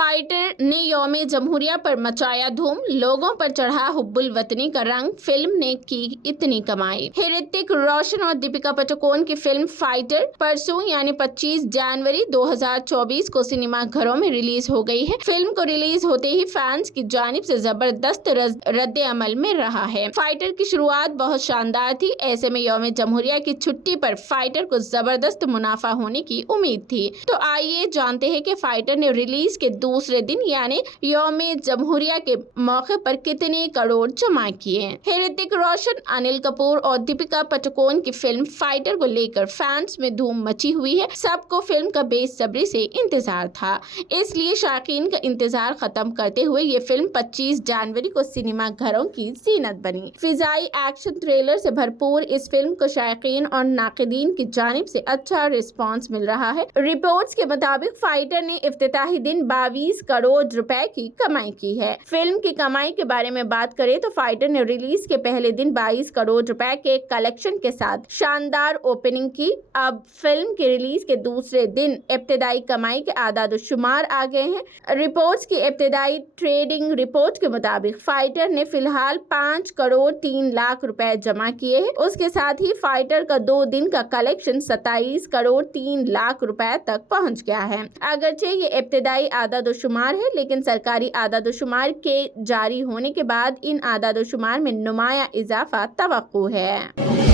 Fighter ने यौम जमहूरिया पर मचाया धूम, लोगों पर चढ़ा हुब्बुल वतनी का रंग, फिल्म ने की इतनी कमाई। ऋतिक रोशन और दीपिका पादुकोण की फिल्म फाइटर परसों यानी 25 जनवरी 2024 को सिनेमा घरों में रिलीज हो गई है। फिल्म को रिलीज होते ही फैंस की जानिब से जबरदस्त रद्द अमल में रहा है। फाइटर की शुरुआत बहुत शानदार थी। ऐसे में यौम जमहूरिया की छुट्टी पर फाइटर को जबरदस्त मुनाफा होने की उम्मीद थी। तो आइए जानते हैं कि फाइटर ने रिलीज के दूसरे दिन यानी यौम जमहूरिया के मौके पर कितने करोड़ जमा किए हैं। ऋतिक रोशन, अनिल कपूर और दीपिका पादुकोण की फिल्म फाइटर को लेकर फैंस में धूम मची हुई है। सबको फिल्म का बेसब्री से इंतजार था, इसलिए शायकीन का इंतजार खत्म करते हुए ये फिल्म 25 जनवरी को सिनेमा घरों की जीनत बनी। फिजाई एक्शन थ्रिलर से भरपूर इस फिल्म को शायकीन और नाक़िदीन की जानिब से अच्छा रिस्पांस मिल रहा है। रिपोर्ट्स के मुताबिक फाइटर ने इफ्तिताही दिन 22 करोड़ रुपए की कमाई की है। फिल्म की कमाई के बारे में बात करें तो फाइटर ने रिलीज के पहले दिन 22 करोड़ रुपए के कलेक्शन के साथ शानदार ओपनिंग की। अब फिल्म के रिलीज के दूसरे दिन इब्तिदाई कमाई के आदाद-ओ-शुमार आ गए हैं। रिपोर्ट्स की इब्तिदाई ट्रेडिंग रिपोर्ट के मुताबिक फाइटर ने फिलहाल 5 करोड़ 3 लाख रुपए जमा किए हैं। उसके साथ ही फाइटर का 2 दिन का कलेक्शन 27 करोड़ 3 लाख रुपए तक पहुंच गया है। अगरचे ये इब्तिदाई आदाद-ओ-शुमार है, लेकिन सरकारी आदाद-ओ-शुमार के जारी होने के बाद इन आदाद-ओ-शुमार में नुमाया इजाफा तवक्को है।